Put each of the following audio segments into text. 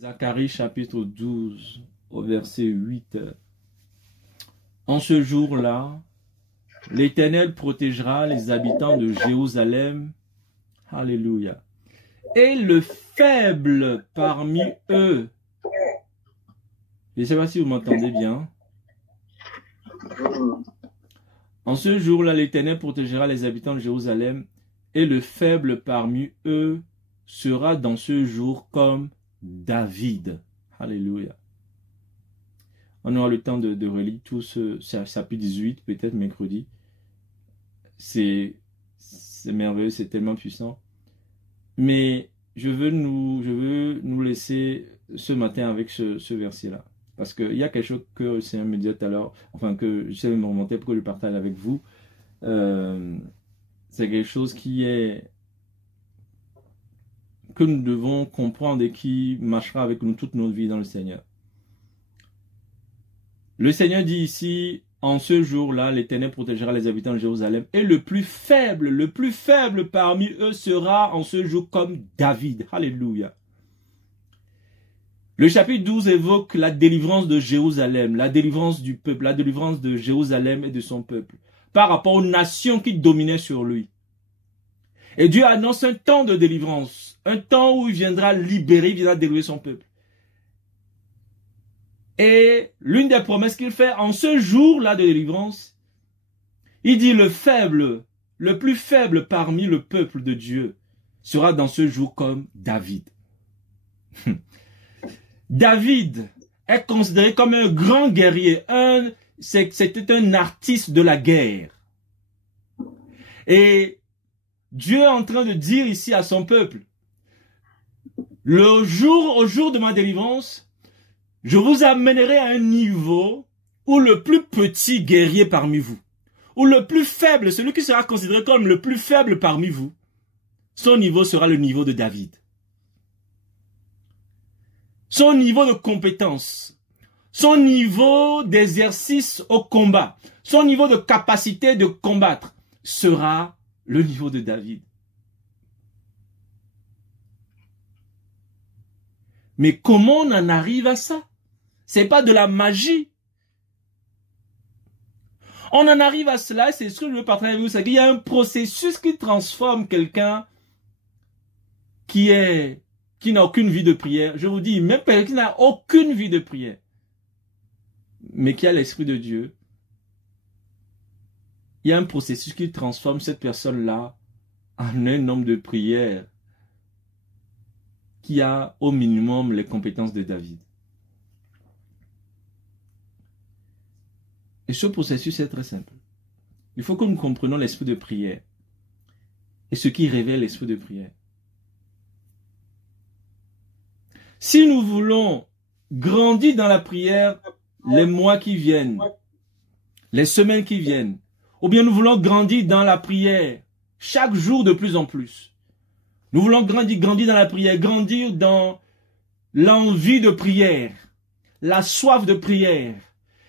Zacharie chapitre 12 au verset 8. En ce jour-là, l'Éternel protégera les habitants de Jérusalem. Alléluia. Et le faible parmi eux. Je ne sais pas si vous m'entendez bien. En ce jour-là, l'Éternel protégera les habitants de Jérusalem. Et le faible parmi eux sera dans ce jour comme David. Alléluia. On aura le temps de relire tout ce chapitre 18, peut-être mercredi. C'est merveilleux, c'est tellement puissant. Mais je veux nous laisser ce matin avec ce verset-là. Parce qu'il y a quelque chose que le Seigneur me disait tout à l'heure, enfin que je sais me remonter pour que je partage avec vous. C'est quelque chose que nous devons comprendre et qui marchera avec nous toute notre vie dans le Seigneur. Le Seigneur dit ici, en ce jour-là, l'Éternel protégera les habitants de Jérusalem, et le plus faible parmi eux sera en ce jour comme David. Alléluia. Le chapitre 12 évoque la délivrance de Jérusalem, la délivrance du peuple, la délivrance de Jérusalem et de son peuple, par rapport aux nations qui dominaient sur lui. Et Dieu annonce un temps de délivrance, un temps où il viendra libérer, il viendra délivrer son peuple. Et l'une des promesses qu'il fait en ce jour-là de délivrance, il dit le plus faible parmi le peuple de Dieu sera dans ce jour comme David. David est considéré comme un grand guerrier, c'était un artiste de la guerre. Et Dieu est en train de dire ici à son peuple, au jour de ma délivrance, je vous amènerai à un niveau où le plus petit guerrier parmi vous, ou le plus faible, celui qui sera considéré comme le plus faible parmi vous, son niveau sera le niveau de David. Son niveau de compétence, son niveau d'exercice au combat, son niveau de capacité de combattre sera le niveau de David. Mais comment on en arrive à ça? C'est pas de la magie. On en arrive à cela, c'est ce que je veux partager avec vous, c'est qu'il y a un processus qui transforme quelqu'un qui n'a aucune vie de prière. Je vous dis, même quelqu'un qui n'a aucune vie de prière, mais qui a l'Esprit de Dieu, il y a un processus qui transforme cette personne-là en un homme de prière qui a au minimum les compétences de David. Et ce processus est très simple. Il faut que nous comprenions l'esprit de prière et ce qui révèle l'esprit de prière. Si nous voulons grandir dans la prière les mois qui viennent, les semaines qui viennent, ou bien nous voulons grandir dans la prière chaque jour de plus en plus, nous voulons grandir dans la prière, grandir dans l'envie de prière, la soif de prière,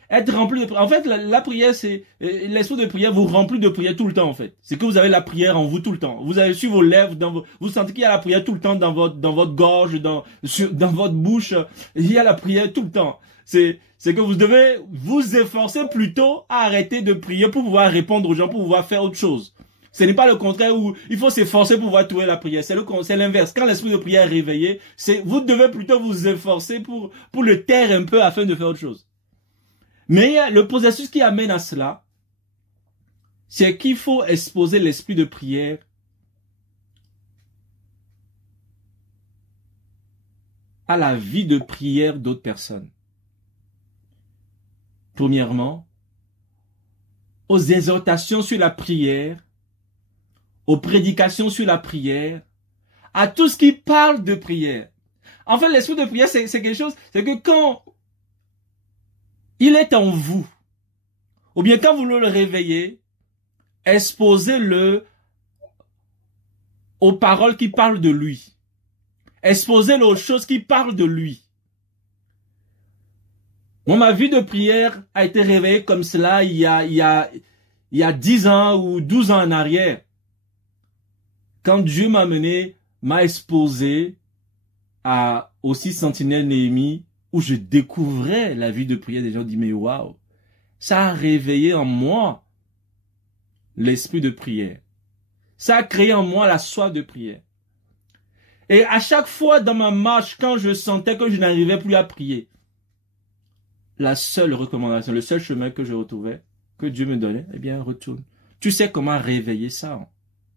être rempli de prière. En fait, la prière, c'est l'esprit de prière vous remplit de prière tout le temps, en fait. C'est que vous avez la prière en vous tout le temps. Vous avez sur vos lèvres, vous sentez qu'il y a la prière tout le temps dans votre gorge, dans votre bouche. Il y a la prière tout le temps. C'est que vous devez vous efforcer plutôt à arrêter de prier pour pouvoir répondre aux gens, pour pouvoir faire autre chose. Ce n'est pas le contraire où il faut s'efforcer pour pouvoir trouver la prière. C'est l'inverse. Quand l'esprit de prière est réveillé, vous devez plutôt vous efforcer pour le taire un peu afin de faire autre chose. Mais le processus qui amène à cela, c'est qu'il faut exposer l'esprit de prière à la vie de prière d'autres personnes. Premièrement, aux exhortations sur la prière, aux prédications sur la prière, à tout ce qui parle de prière. En fait, l'esprit de prière, c'est quelque chose, c'est que quand il est en vous, ou bien quand vous le réveillez, exposez-le aux paroles qui parlent de lui. Exposez-le aux choses qui parlent de lui. Moi, ma vie de prière a été réveillée comme cela il y a 10 ans ou 12 ans en arrière. Quand Dieu m'a exposé à aussi Sentinelle Néhémie, où je découvrais la vie de prière des gens, disent mais waouh, ça a réveillé en moi l'esprit de prière. Ça a créé en moi la soif de prière. Et à chaque fois dans ma marche, quand je sentais que je n'arrivais plus à prier, la seule recommandation, le seul chemin que je retrouvais, que Dieu me donnait, eh bien, retourne. Tu sais comment réveiller ça. Hein?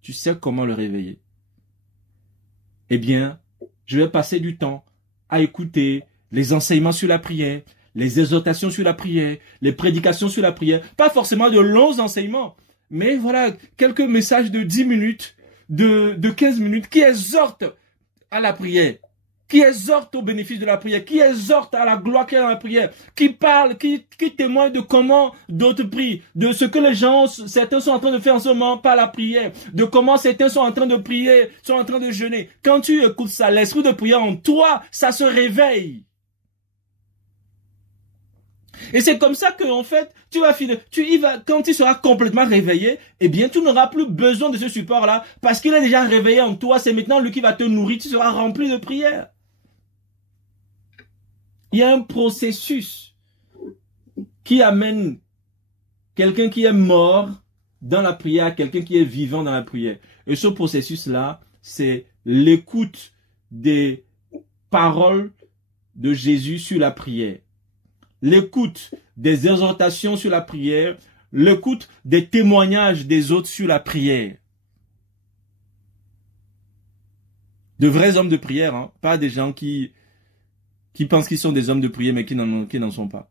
Tu sais comment le réveiller. Eh bien, je vais passer du temps à écouter les enseignements sur la prière, les exhortations sur la prière, les prédications sur la prière. Pas forcément de longs enseignements, mais voilà, quelques messages de 10 minutes, de 15 minutes qui exhortent à la prière, qui exhortent au bénéfice de la prière, qui exhortent à la gloire qu'il y a dans la prière, qui parlent, qui témoignent de comment d'autres prient, de ce que les gens, certains sont en train de faire en ce moment par la prière, de comment certains sont en train de prier, sont en train de jeûner. Quand tu écoutes ça, l'esprit de prière en toi, ça se réveille. Et c'est comme ça que, en fait, quand tu seras complètement réveillé, eh bien, tu n'auras plus besoin de ce support-là, parce qu'il est déjà réveillé en toi, c'est maintenant lui qui va te nourrir, tu seras rempli de prière. Il y a un processus qui amène quelqu'un qui est mort dans la prière à quelqu'un qui est vivant dans la prière. Et ce processus-là, c'est l'écoute des paroles de Jésus sur la prière. L'écoute des exhortations sur la prière, l'écoute des témoignages des autres sur la prière. De vrais hommes de prière, hein, pas des gens qui pensent qu'ils sont des hommes de prière mais qui n'en sont pas.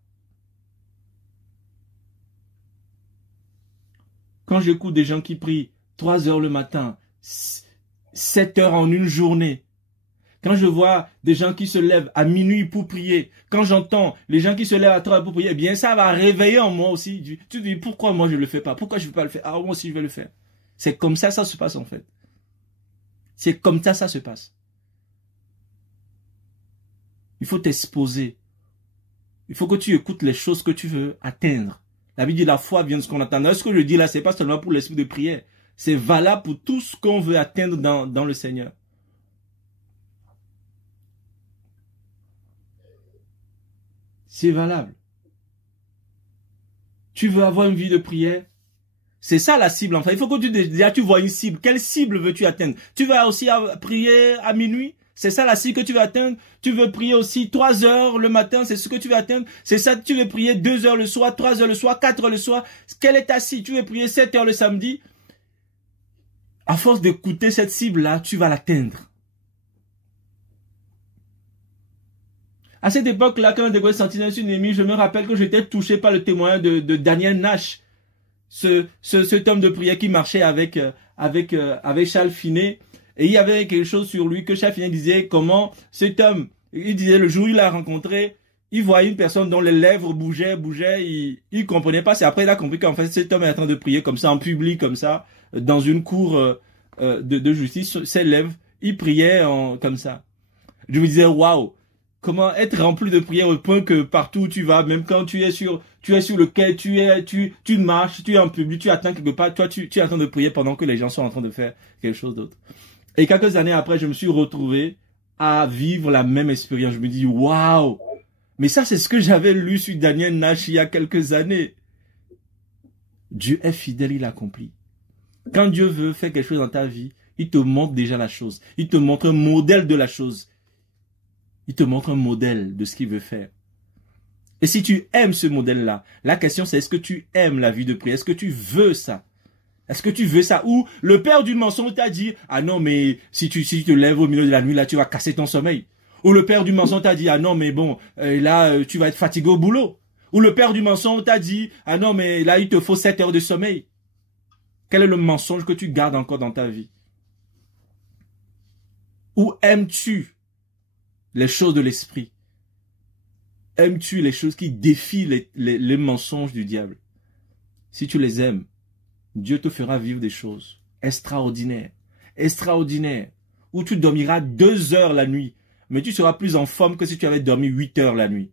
Quand j'écoute des gens qui prient 3 heures le matin, 7 heures en une journée, quand je vois des gens qui se lèvent à minuit pour prier, quand j'entends les gens qui se lèvent à 3 heures pour prier, eh bien ça va réveiller en moi aussi. Tu te dis, pourquoi moi je ne le fais pas? Pourquoi je ne peux pas le faire? Ah, moi aussi je vais le faire. C'est comme ça se passe en fait. C'est comme ça se passe. Il faut t'exposer. Il faut que tu écoutes les choses que tu veux atteindre. La Bible dit la foi vient de ce qu'on attend. Ce que je dis là, c'est pas seulement pour l'esprit de prière. C'est valable pour tout ce qu'on veut atteindre dans le Seigneur. C'est valable. Tu veux avoir une vie de prière? C'est ça la cible. Enfin, il faut que tu vois une cible. Quelle cible veux-tu atteindre? Tu vas aussi prier à minuit? C'est ça la cible que tu veux atteindre? Tu veux prier aussi 3 heures le matin? C'est ce que tu veux atteindre? C'est ça que tu veux prier 2 heures le soir, 3 heures le soir, 4 heures le soir? Quelle est ta cible? Tu veux prier 7 heures le samedi? À force d'écouter cette cible-là, tu vas l'atteindre. À cette époque-là, quand on découvrait Sentinelle Néhémie, je me rappelle que j'étais touché par le témoignage de Daniel Nash, cet homme de prière qui marchait avec Charles Finet. Et il y avait quelque chose sur lui que Charles Finet disait, comment cet homme, il disait le jour où il l'a rencontré, il voyait une personne dont les lèvres bougeaient, il comprenait pas. C'est après il a compris qu'en fait cet homme est en train de prier comme ça, en public, comme ça, dans une cour de justice, ses lèvres, il priait comme ça. Je me disais, waouh! Comment être rempli de prière au point que partout où tu vas, même quand tu es sur le quai, tu marches, tu es en public, tu attends quelque part, toi tu es en train de prier pendant que les gens sont en train de faire quelque chose d'autre. Et quelques années après, je me suis retrouvé à vivre la même expérience. Je me dis, waouh! Mais ça, c'est ce que j'avais lu sur Daniel Nash il y a quelques années. Dieu est fidèle, il accomplit. Quand Dieu veut faire quelque chose dans ta vie, il te montre déjà la chose. Il te montre un modèle de la chose. Il te montre un modèle de ce qu'il veut faire. Et si tu aimes ce modèle-là, la question c'est est-ce que tu aimes la vie de prière? Est-ce que tu veux ça? Est-ce que tu veux ça? Ou le père du mensonge t'a dit, ah non mais si tu te lèves au milieu de la nuit, là tu vas casser ton sommeil. Ou le père du mensonge t'a dit, ah non mais bon, là tu vas être fatigué au boulot. Ou le père du mensonge t'a dit, ah non mais là il te faut 7 heures de sommeil. Quel est le mensonge que tu gardes encore dans ta vie? Ou aimes-tu les choses de l'esprit? Aimes-tu les choses qui défient les mensonges du diable? Si tu les aimes, Dieu te fera vivre des choses extraordinaires, où tu dormiras 2 heures la nuit, mais tu seras plus en forme que si tu avais dormi 8 heures la nuit.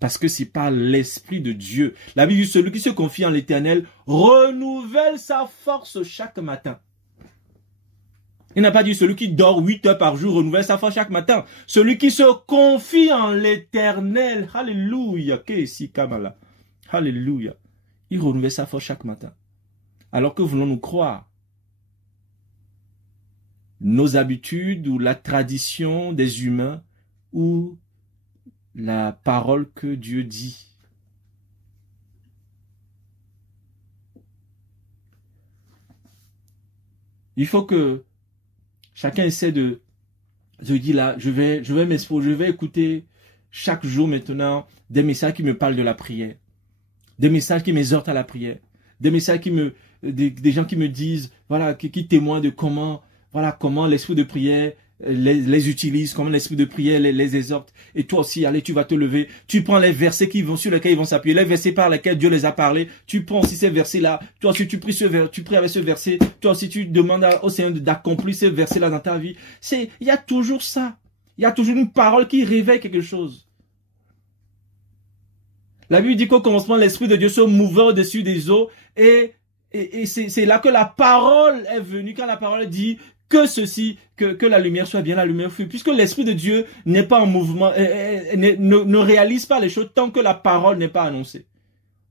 Parce que c'est par l'Esprit de Dieu. La Bible dit, celui qui se confie en l'Éternel renouvelle sa force chaque matin. Il n'a pas dit celui qui dort 8 heures par jour renouvelle sa foi chaque matin. Celui qui se confie en l'Éternel. Alléluia. Kamala. Alléluia. Il renouvelle sa foi chaque matin. Alors que voulons-nous croire? Nos habitudes ou la tradition des humains ou la parole que Dieu dit. Il faut que chacun essaie de dire là, je vais écouter chaque jour maintenant des messages qui me parlent de la prière, des messages qui m'exhortent à la prière, des messages des gens qui me disent, voilà, qui témoignent de comment l'esprit de prière les utilise, comment l'esprit de prière les exhorte. Et toi aussi, allez, tu vas te lever, tu prends les versets sur lesquels ils vont s'appuyer, les versets par lesquels Dieu les a parlé, tu prends aussi ces versets-là, toi aussi tu pries avec ce verset, toi aussi tu demandes au Seigneur d'accomplir ces versets-là dans ta vie. Il y a toujours ça. Il y a toujours une parole qui réveille quelque chose. La Bible dit qu'au commencement, l'Esprit de Dieu se mouvait au-dessus des eaux et c'est là que la parole est venue, quand la parole dit que la lumière soit bien, la lumière fut. Puisque l'Esprit de Dieu n'est pas en mouvement, ne réalise pas les choses tant que la parole n'est pas annoncée.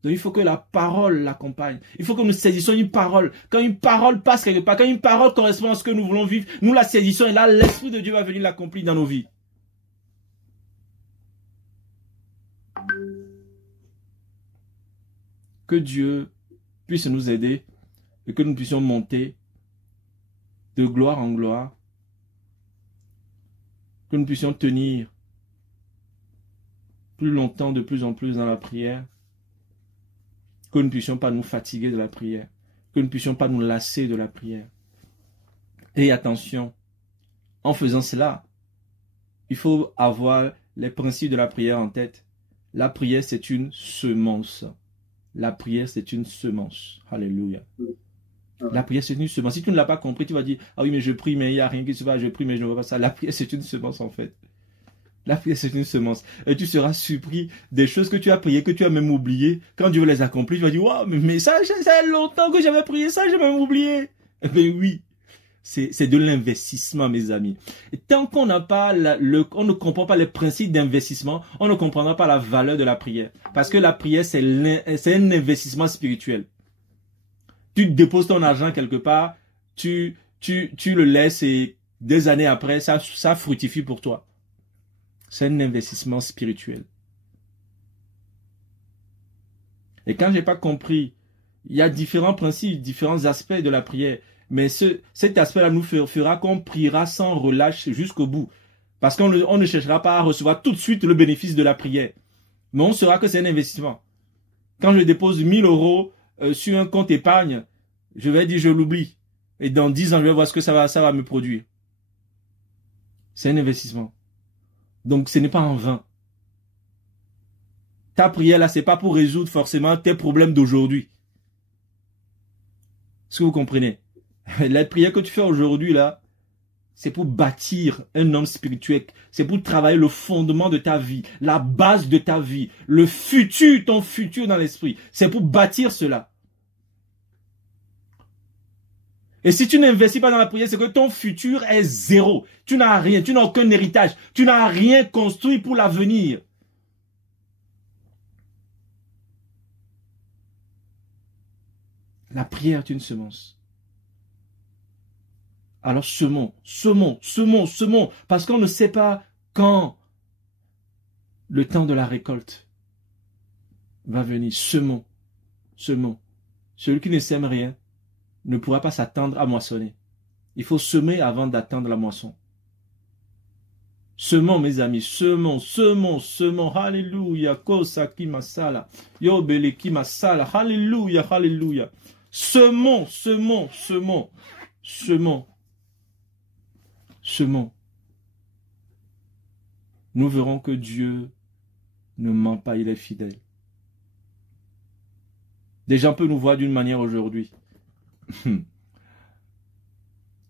Donc il faut que la parole l'accompagne. Il faut que nous saisissions une parole. Quand une parole passe quelque part, quand une parole correspond à ce que nous voulons vivre, nous la saisissons et là, l'Esprit de Dieu va venir l'accomplir dans nos vies. Que Dieu puisse nous aider et que nous puissions monter de gloire en gloire, que nous puissions tenir plus longtemps, de plus en plus dans la prière, que nous ne puissions pas nous fatiguer de la prière, que nous ne puissions pas nous lasser de la prière. Et attention, en faisant cela, il faut avoir les principes de la prière en tête. La prière, c'est une semence. La prière, c'est une semence. Alléluia. La prière, c'est une semence. Si tu ne l'as pas compris, tu vas dire, ah oui, mais je prie, mais il n'y a rien qui se passe, je prie, mais je ne vois pas ça. La prière, c'est une semence, en fait. La prière, c'est une semence. Et tu seras surpris des choses que tu as priées, que tu as même oubliées. Quand Dieu les accomplit, tu vas dire, waouh, mais ça fait longtemps que j'avais prié ça, j'ai même oublié. Mais oui, c'est de l'investissement, mes amis. Et tant qu'on n'a pas on ne comprend pas les principes d'investissement, on ne comprendra pas la valeur de la prière. Parce que la prière, c'est un investissement spirituel. Tu déposes ton argent quelque part, tu le laisses et des années après, ça fructifie pour toi. C'est un investissement spirituel. Et quand j'ai pas compris, il y a différents principes, différents aspects de la prière. Mais cet aspect-là nous fera qu'on priera sans relâche jusqu'au bout. Parce qu'on ne cherchera pas à recevoir tout de suite le bénéfice de la prière. Mais on saura que c'est un investissement. Quand je dépose 1000 € sur un compte épargne, je vais dire je l'oublie. Et dans 10 ans, je vais voir ce que ça va me produire. C'est un investissement. Donc ce n'est pas en vain. Ta prière là, c'est pas pour résoudre forcément tes problèmes d'aujourd'hui. Est-ce que vous comprenez? La prière que tu fais aujourd'hui là, c'est pour bâtir un homme spirituel. C'est pour travailler le fondement de ta vie, la base de ta vie, le futur, ton futur dans l'esprit. C'est pour bâtir cela. Et si tu n'investis pas dans la prière, c'est que ton futur est zéro. Tu n'as rien, tu n'as aucun héritage. Tu n'as rien construit pour l'avenir. La prière est une semence. Alors semons, parce qu'on ne sait pas quand le temps de la récolte va venir. Semons. Celui qui ne sème rien ne pourra pas s'attendre à moissonner. Il faut semer avant d'attendre la moisson. Semons, mes amis, semons. Alléluia. Kosaki masala. Yobeleki masala. Alléluia. Semons. Nous verrons que Dieu ne ment pas, il est fidèle. Des gens peuvent nous voir d'une manière aujourd'hui.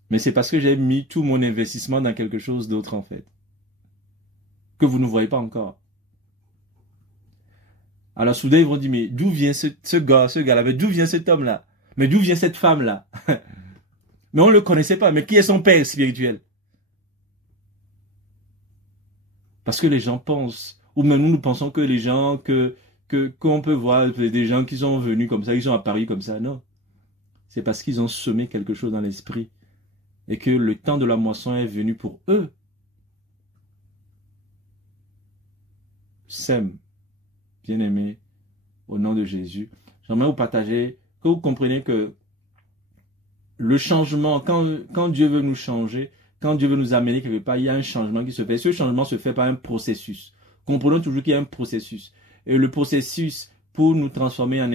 Mais c'est parce que j'ai mis tout mon investissement dans quelque chose d'autre en fait. Que vous ne voyez pas encore. Alors soudain ils vont dire, mais d'où vient ce gars-là? Mais d'où vient cet homme-là? Mais d'où vient cette femme-là? Mais on ne le connaissait pas. Mais qui est son père spirituel? Parce que les gens pensent, ou même nous pensons que les gens qu'on peut voir, des gens qui sont venus comme ça, ils sont apparus comme ça. Non. C'est parce qu'ils ont semé quelque chose dans l'esprit. Et que le temps de la moisson est venu pour eux. Sème, bien-aimé, au nom de Jésus. J'aimerais vous partager, que vous compreniez que le changement, quand Dieu veut nous changer, quand Dieu veut nous amener quelque part, il y a un changement qui se fait. Ce changement se fait par un processus. Comprenons toujours qu'il y a un processus. Et le processus pour nous transformer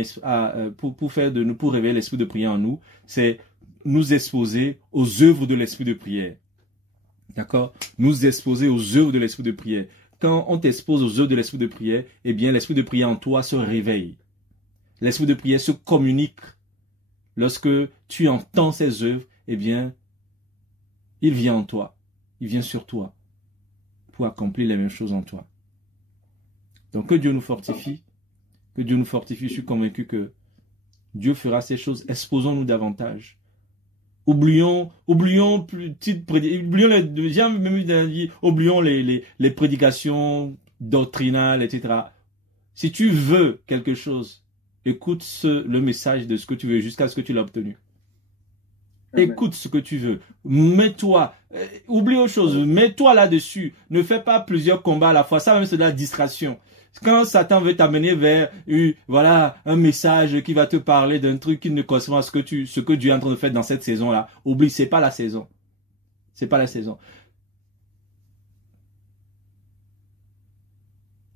pour réveiller l'esprit de prière en nous, c'est nous exposer aux œuvres de l'esprit de prière. D'accord? Nous exposer aux œuvres de l'esprit de prière. Quand on t'expose aux œuvres de l'esprit de prière, eh bien, l'esprit de prière en toi se réveille. L'esprit de prière se communique. Lorsque tu entends ces œuvres, eh bien, il vient en toi. Il vient sur toi pour accomplir les mêmes choses en toi. Donc, que Dieu nous fortifie. Que Dieu nous fortifie. Je suis convaincu que Dieu fera ces choses. Exposons-nous davantage. Oublions les prédications doctrinales, etc. Si tu veux quelque chose, écoute le message de ce que tu veux jusqu'à ce que tu l'aies obtenu. Amen. Écoute ce que tu veux. Mets-toi. Oublie autre chose. Mets-toi là-dessus. Ne fais pas plusieurs combats à la fois. Ça même c'est de la distraction. Quand Satan veut t'amener vers voilà, un message qui va te parler d'un truc qui ne correspond à ce que Dieu est en train de faire dans cette saison-là, oublie, c'est pas la saison. C'est pas la saison.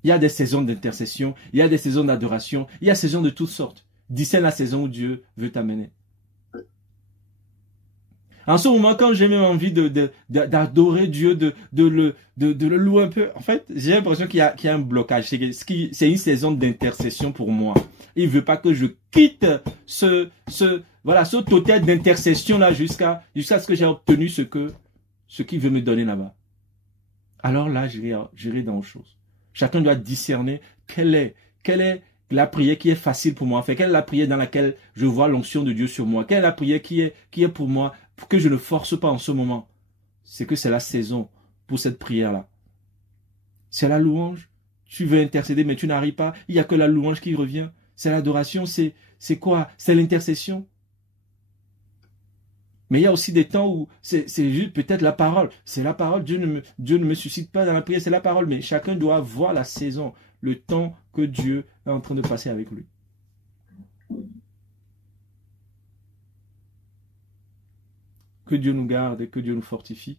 Il y a des saisons d'intercession, il y a des saisons d'adoration, il y a des saisons de toutes sortes. Discerne la saison où Dieu veut t'amener. En ce moment, quand j'ai même envie d'adorer Dieu, de le louer un peu, en fait, j'ai l'impression qu'il y a un blocage. C'est une saison d'intercession pour moi. Il veut pas que je quitte ce total d'intercession là jusqu'à ce que j'ai obtenu ce qu'il veut me donner là-bas. Alors là, j'irai dans autre chose. Chacun doit discerner quelle est la prière qui est facile pour moi. En fait, quelle est la prière dans laquelle je vois l'onction de Dieu sur moi? Quelle est la prière qui est pour moi, pour que je ne force pas en ce moment? C'est que c'est la saison pour cette prière-là. C'est la louange. Tu veux intercéder, mais tu n'arrives pas. Il n'y a que la louange qui revient. C'est l'adoration. C'est quoi? C'est l'intercession. Mais il y a aussi des temps où c'est juste peut-être la parole. C'est la parole. Dieu ne me suscite pas dans la prière. C'est la parole. Mais chacun doit voir la saison, le temps que Dieu est en train de passer avec lui. Que Dieu nous garde et que Dieu nous fortifie.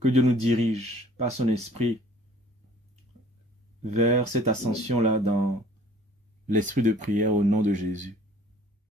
Que Dieu nous dirige par son esprit vers cette ascension-là dans l'esprit de prière au nom de Jésus.